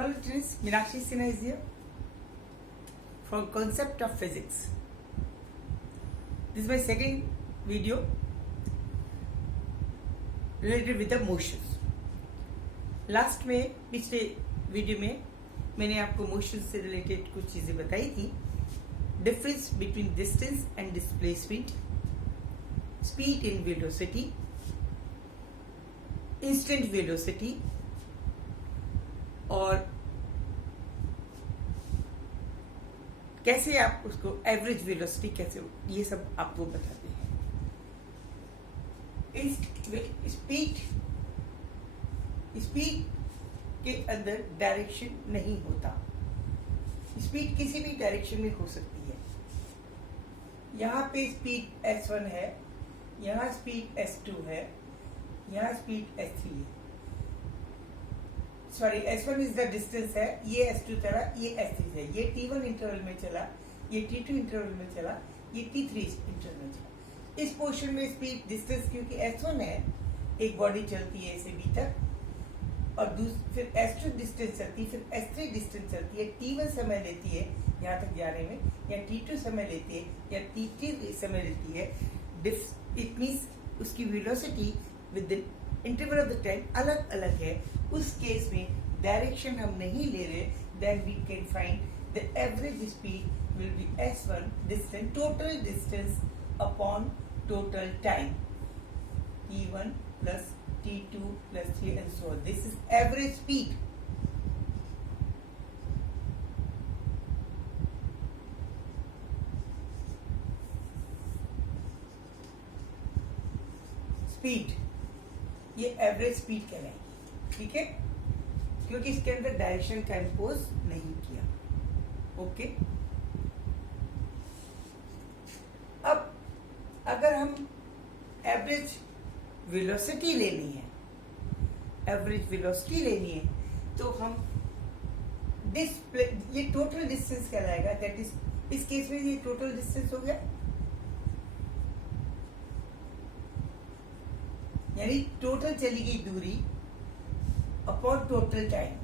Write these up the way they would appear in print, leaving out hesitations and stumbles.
Hello students, Meenakshi Sinha is here from Concept of Physics. This is my second video related with the motions. Last में पिछले video में मैंने आपको motion से related कुछ चीजें बताई थी. Difference between distance and displacement, speed in velocity, instant velocity और कैसे आप उसको एवरेज वेलोसिटी कैसे हो, ये सब आपको बताते हैं. स्पीड के अंदर डायरेक्शन नहीं होता. स्पीड किसी भी डायरेक्शन में हो सकती है. यहाँ पे स्पीड s1 है, यहाँ स्पीड s2 है, यहाँ स्पीड s3 है. Sorry, s1 is the distance है, ये s2 चला, ये s3 है, ये t1 इंटरवल में चला, ये t2 इंटरवल में चला, ये t3 इंटरवल में चला. इस पोर्शन में स्पीड डिस्टेंस क्योंकि s1 है, एक बॉडी चलती है से b तक, और फिर s2 डिस्टेंस चलती है, फिर s3 डिस्टेंस चलती है, t1 समय लेती है यहाँ तक जाने में, या t2 समय लेती है, या t3 समय लेती है. इट मीन्स उसकी velocity with the interval of the time अलग अलग है. उस केस में डायरेक्शन हम नहीं ले रहे, then we can find the average speed will be s1 distance, total distance upon total time, t1 plus t2 plus 3 and so on. This is average speed. Speed, ये एवरेज स्पीड कहलाएगी. ठीक है, क्योंकि इसके अंदर डायरेक्शन का impose नहीं किया. ओके. अब अगर हम एवरेज वेलोसिटी लेनी है, तो हम ये टोटल डिस्टेंस कहलाएगा. दैट इज, इस केस में ये टोटल डिस्टेंस हो गया, यानी टोटल चली गई दूरी upon total time,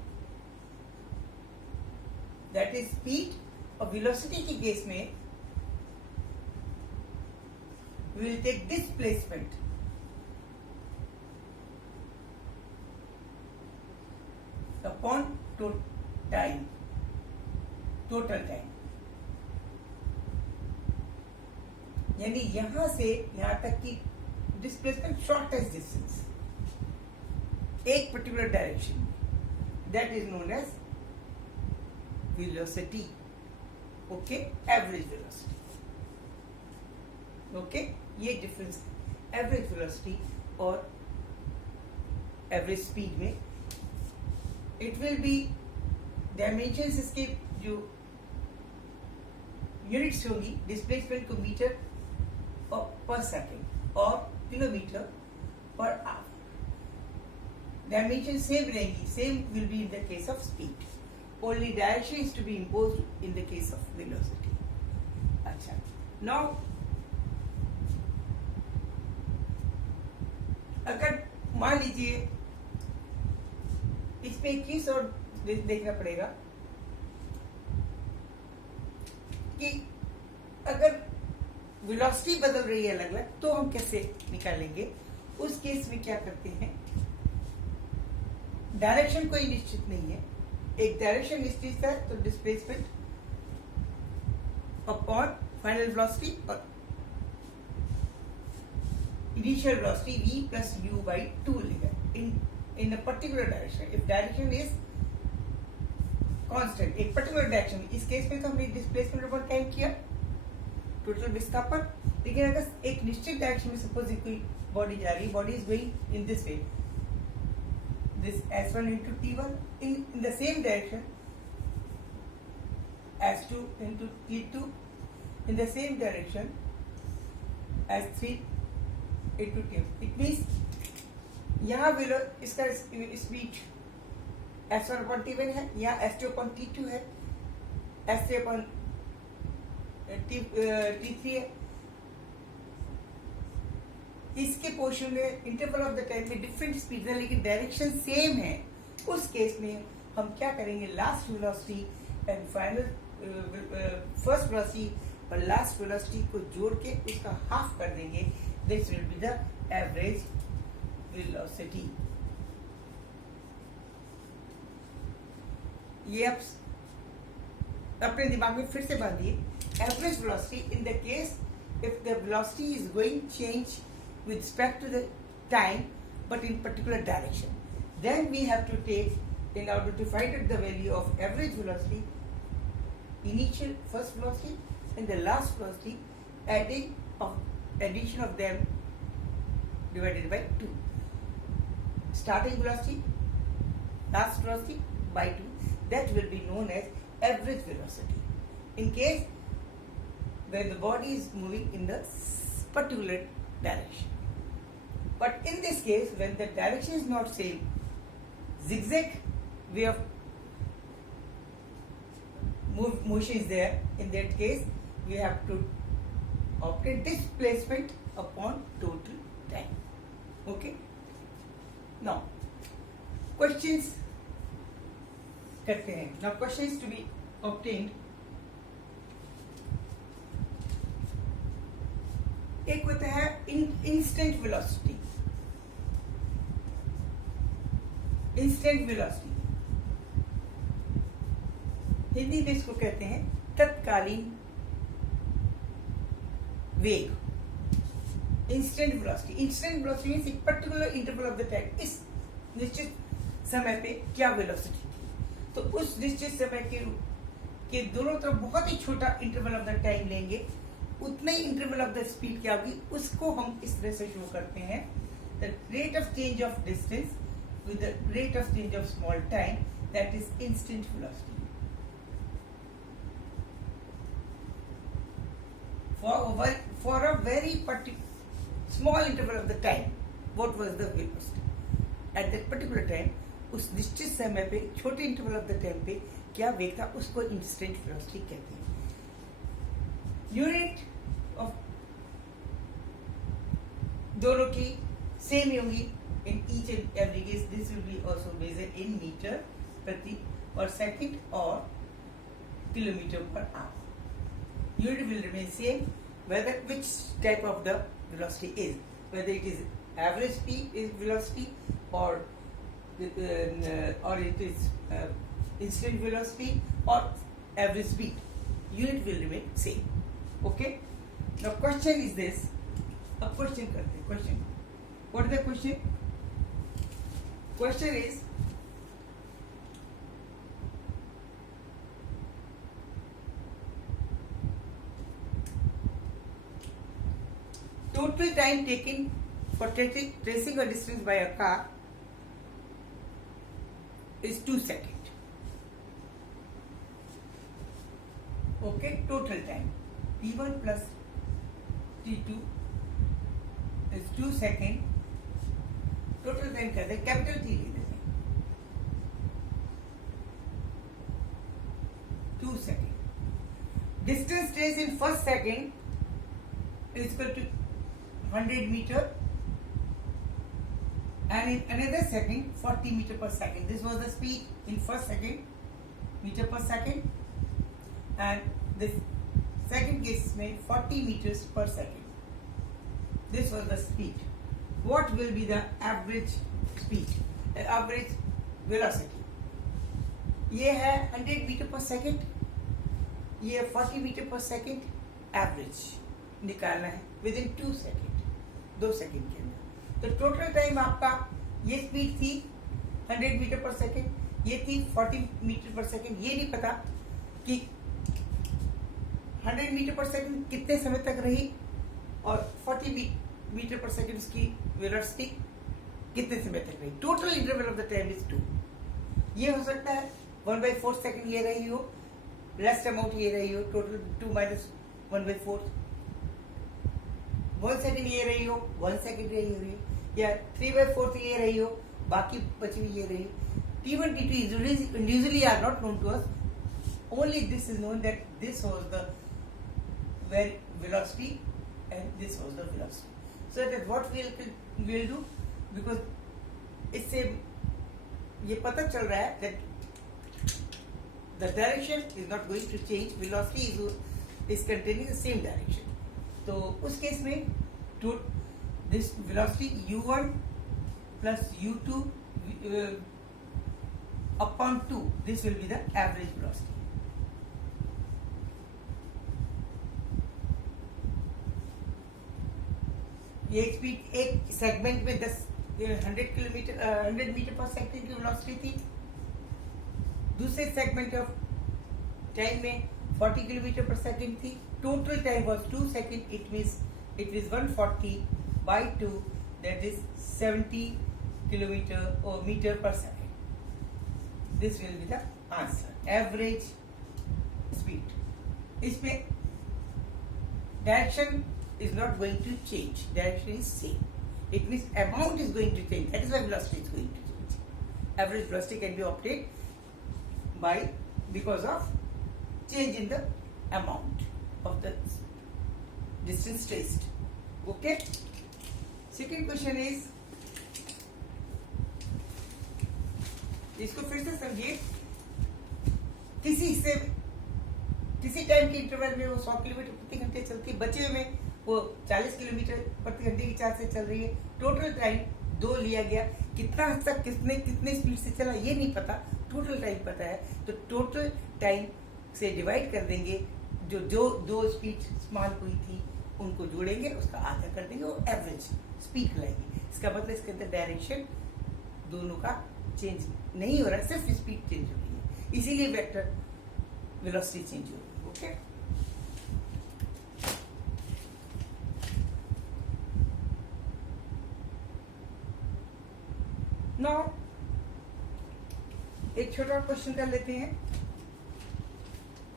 that is speed. और वेलोसिटी के केस में we will take displacement upon time, total time. यानी यहां से यहां तक की डिस्प्लेसमेंट, शॉर्टेस्ट डिस्टेंस एक पर्टिकुलर डायरेक्शन में, that is known as velocity. Okay, average velocity. Okay, ये डिफरेंस एवरेज वेलोसिटी और एवरेज स्पीड में. इट विल बी डायमेंशंस, इसके जो यूनिट्स होगी डिस्प्लेसमेंट को मीटर पर सेकेंड और kilometre per hour. Dimension same रहेगी, same will be in the case of speed. Only direction is to be imposed in the case of velocity. अच्छा, now अगर मान लीजिए इसमें एक चीज और देखना पड़ेगा कि अगर वेलोसिटी बदल रही है अलग अलग, तो हम कैसे निकालेंगे. उस केस में क्या करते हैं, डायरेक्शन कोई निश्चित नहीं है, एक डायरेक्शन निश्चित है, तो डिस्प्लेसमेंट अपॉन फाइनल वेलोसिटी और initial velocity v plus u by 2 लिखा in a particular direction. if direction is constant, एक पर्टिकुलर डायरेक्शन में, इस केस में तो हमने डिस्प्लेसमेंट अपॉन टाइम किया, टोटल विस्थापन. लेकिन अगर एक निश्चित डायरेक्शन में सपोज कोई बॉडी जा रही, body is going in this way, this s1 into t1 in the same direction, s2 into t2 in the same direction, s3 into t. It means यहाँ इसका स्पीड s1 upon t1 है, यहाँ s2 upon t2 है, s3 upon t3 है. इसके portion में interval of the time में different speed है, लेकिन डायरेक्शन सेम है. उस केस में हम क्या करेंगे, last velocity and final first velocity और लास्ट वेलोसिटी को जोड़ के उसका हाफ कर देंगे. This will be the average velocity. ये आप अपने दिमाग में फिर से बांधिए. Average velocity in the case if the velocity is going change with respect to the time but in particular direction, then we have to take, in order to find out the value of average velocity, initial first velocity and the last velocity, addition of them divided by 2. Starting velocity, last velocity by 2, that will be known as average velocity. In case when the body is moving in the particular direction. But in this case, when the direction is not same, zigzag way of motion is there. In that case, we have to obtain displacement upon total time. Okay. Now, questions करते हैं. Now, questions to be obtained. एक होता है instant velocity. Instant velocity Hindi में इसको कहते हैं तत्कालीन वेग. Instant velocity. Instant velocity means एक particular interval of the time. इस निश्चित समय पे क्या वेलोसिटी थी, तो उस निश्चित समय के दोनों तरफ बहुत ही छोटा इंटरवल ऑफ द टाइम लेंगे, उतना ही इंटरवल ऑफ द स्पीड क्या होगी, उसको हम इस तरह से शो करते हैं. The rate of change of distance with the rate of change of small time, that is instant velocity. For a very small interval of the time, what was the velocity at that particular time, उस निश्चित समय पे छोटे interval of the time पे क्या वेग था, उसको इंस्टेंट वेलोसिटी कहते हैं. यूनिट ऑफ दोनों की सेम ही होंगी in each and every case. This will be also measured in metre प्रति और सेकंड और kilometre per hour. Unit will remain same whether which type of the velocity is, whether it is average speed is velocity or it is instant velocity or average speed. Unit will remain same. Okay. Now question is this. A question करते हैं. Question. What is the question? Question is, total time taken for tracing a distance by a car is 2 seconds. Okay, total time T1 plus T2 is 2 seconds. Total time कहते हैं, capital T ले देते हैं. 2 seconds. Distance traced in first second is equal to 100 meter, and in another second 40 meter per second. This was the speed in first second, meter per second, and this second case में 40 meters per second. This was the speed. What will be the average speed, average velocity? ये है 100 meter per second, ये 40 meter per second. Average निकालना है with in 2 second, 2 second के अंदर. तो total time आपका, ये स्पीड थी 100 मीटर पर सेकेंड, ये थी 40 मीटर पर सेकेंड. ये नहीं पता कि 100 मीटर पर सेकेंड कितने समय तक रही और 40 मीटर पर सेकेंड की वेलोसिटी कितने समय तक रही. Total interval of the time is 2. ये हो सकता है 1/4 सेकेंड ये रही हो, लेस्ट अमाउंट ये रही हो, टोटल 2 minus 1/4. 1 सेकेंड ये रही हो, 1 सेकेंड रही हो, या 3/4 ये रही हो, बाकी बची हुई ये रही. T1, T2 usually are not known to us. Only this is known that this was the velocity and this was the velocity. So that what we'll do, because इससे ये पता चल रहा है that the direction is not going to change, velocity is containing the same direction. तो उस case में to this velocity u1 plus u2 upon 2, this will be the average velocity. ये स्पीड एक सेगमेंट में 100 मीटर पर second की velocity थी, दूसरे सेगमेंट ऑफ टाइम में 40 किलोमीटर पर सेकंड थी. Total time was 2 second. It means it is 140 by 2, that is 70 kilometer or meter per second. This will be the answer. Average speed. इसमें direction is not going to change. Direction is same. It means amount is going to change. That is why velocity is going to change. Average velocity can be obtained because of change in the amount of the distance traced. Okay. Second question is, इसको फिर से समझिए. किसी time के interval में वो 100 kilometre प्रति घंटे चलती है, बचे में वो 40 किलोमीटर प्रति घंटे की चाल से चल रही है. टोटल टाइम 2 लिया गया. कितना हद तक कितने स्पीड से चला ये नहीं पता, टोटल टाइम पता है. तो टोटल टाइम से डिवाइड कर देंगे. जो 2 स्पीड स्मॉल हुई थी उनको जोड़ेंगे, उसका आधा कर देंगे और एवरेज स्पीड लाएंगे. इसका मतलब इसके अंदर डायरेक्शन दोनों का चेंज नहीं हो रहा है, सिर्फ स्पीड चेंज हो रही है. इसीलिए वेक्टर वेलोसिटी चेंज हो रही है. ओके. नाउ एक छोटा क्वेश्चन कर लेते हैं.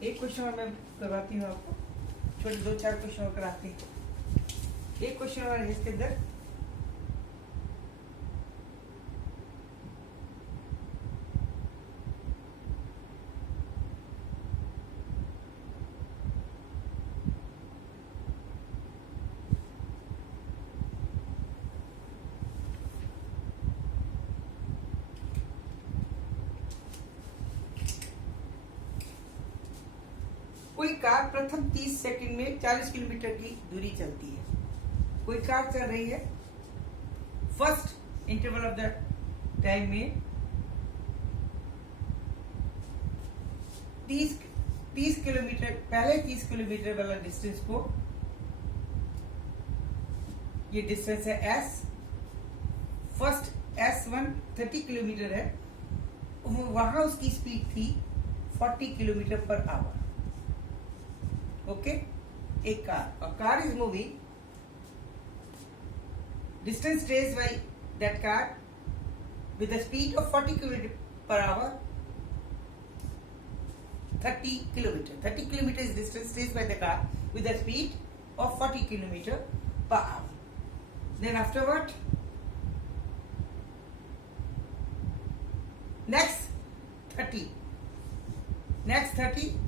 एक क्वेश्चन और मैं करवाती हूँ आपको. छोटे 2-4 क्वेश्चन और कराती हूँ. एक क्वेश्चन और है इसके अंदर. कोई कार प्रथम 30 सेकंड में 40 किलोमीटर की दूरी चलती है. कोई कार चल रही है first interval of the time में 30 किलोमीटर, पहले 30 किलोमीटर वाला डिस्टेंस को, ये डिस्टेंस है S. फर्स्ट S1 30 किलोमीटर है, वहां उसकी स्पीड थी 40 किलोमीटर पर आवर. ओके. एक car is moving, distance traced by that car with a speed of 40 km per hour, 30 kilometer. 30 kilometer is distance traced by the car with a speed of 40 km per hour. Then afterward, next 30,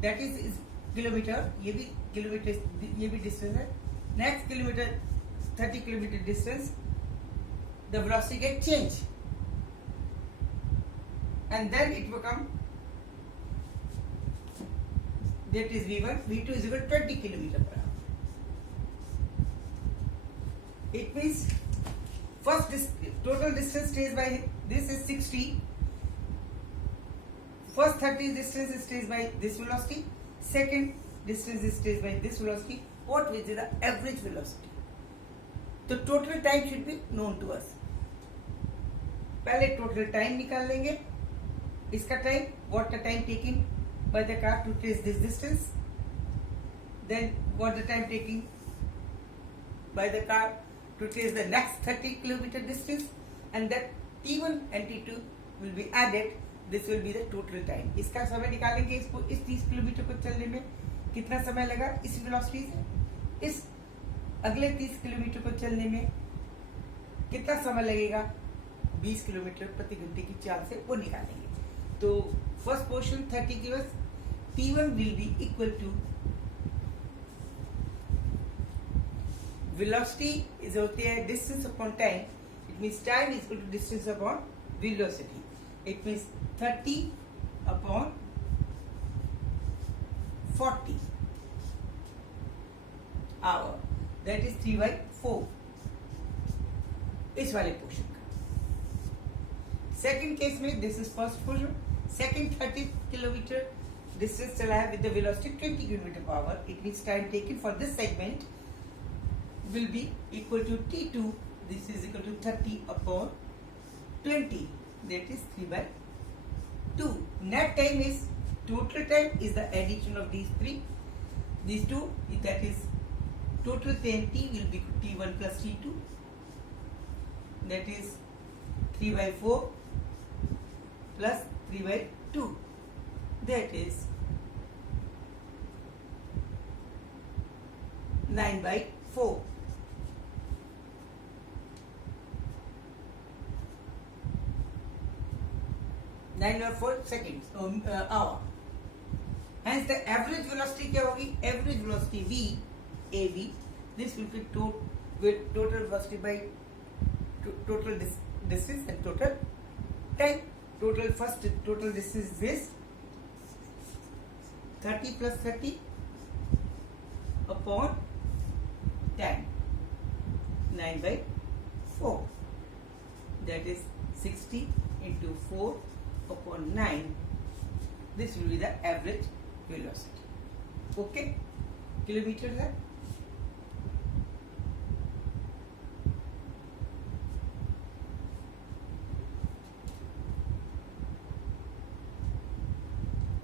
that is kilometre. ये भी kilometre, ये भी distance है. Next kilometre 30 kilometre distance, the velocity get change and then it become, that is v1. v2 is equal to 20 kilometer per hour. It means first total distance traced by this is 60. First 30 distance is traced by this velocity. Second distance is traced by this velocity. What is the average velocity? तो total time should be known to us. पहले total time निकाल लेंगे. इसका time, what the time taken by the car to trace this distance. Then what the time taken by the car to trace the next 30 kilometer distance, and that T1 and T2 will be added. This will be the total time. इसका समय निकालेंगे. इसको इस 30 kilometre को चलने में कितना समय लगा इस वेलोसिटी से, इस अगले 30 किलोमीटर को चलने में कितना समय लगेगा 20 किलोमीटर प्रति घंटे की चाल से, वो निकालेंगे. तो फर्स्ट पोर्शन 30 की बस T1 will be equal to velocity is होती है distance upon time. It means time is equal to distance upon velocity. It means 30 upon 40 hour, that is 3/4 इस वाले पोर्शन का। सेकंड केस में this is first portion, second 30 kilometre distance चला है with the velocity 20 kilometre per hour, it means time taken for this segment will be equal to T2, this is equal to 30 upon 20, that is 3/2. Net time is, total time is the addition of these two, that is total time T will be T1 plus T2, that is 3/4 plus 3/2, that is 9/4. 9 or 4 seconds hour. Hence the average velocity क्या होगी? Average velocity v, av, this will be total velocity by total distance and total time. Total distance is 30 plus 30 upon 10, 9/4. That is 60 into 4 upon 9. This will be the average velocity. Okay, kilometers है.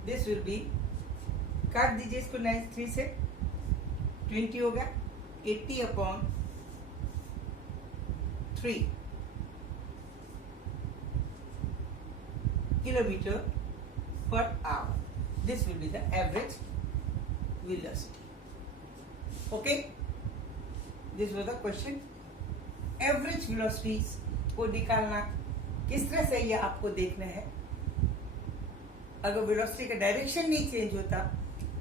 This will be, काट दीजिए इसको 93 से, 20 हो गया, 80 upon 3 kilometer per hour. This will be the average velocity. Okay, this was the question. Average velocities को निकालना किस तरह से, ये आपको देखना है। अगर वेलोसिटी का डायरेक्शन नहीं चेंज होता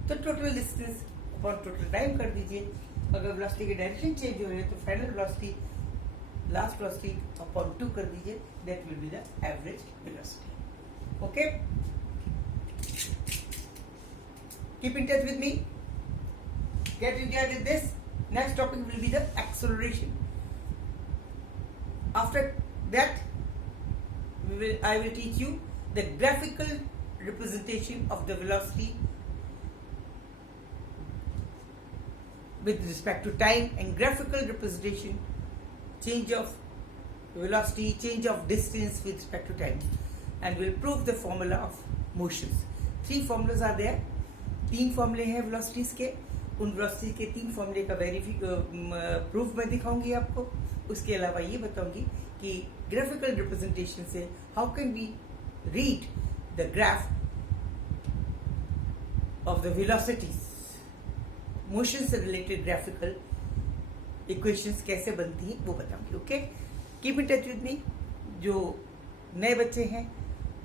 तो टोटल डिस्टेंस और टोटल टाइम कर दीजिए। अगर वेलोसिटी की डायरेक्शन चेंज हो रही है तो final velocity, last velocity upon 2 कर दीजिए, that will be the average velocity. Okay, keep in touch with me, get enjoyed with this. Next topic will be the acceleration. After that I will teach you the graphical representation of the velocity with respect to time, and graphical representation, change of velocity, change of distance with respect to time, and we'll prove the formula of motions. 3 formulas are there. 3 फॉर्मूले हैं velocities के। उन velocity के 3 फॉर्मूले का proof मैं दिखाऊंगी आपको। उसके अलावा ये बताऊंगी कि ग्राफिकल रिप्रेजेंटेशन से how can we read the graph of the velocities, motion से रिलेटेड ग्राफिकल इक्वेशंस कैसे बनती हैं वो बताऊंगी। Okay, keep in touch with me. जो नए बच्चे हैं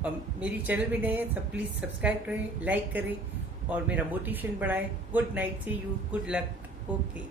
और मेरी चैनल भी नए हैं, सब प्लीज सब्सक्राइब करें, लाइक करें और मेरा मोटिवेशन बढ़ाएं। Good night, see you, good luck. Okay.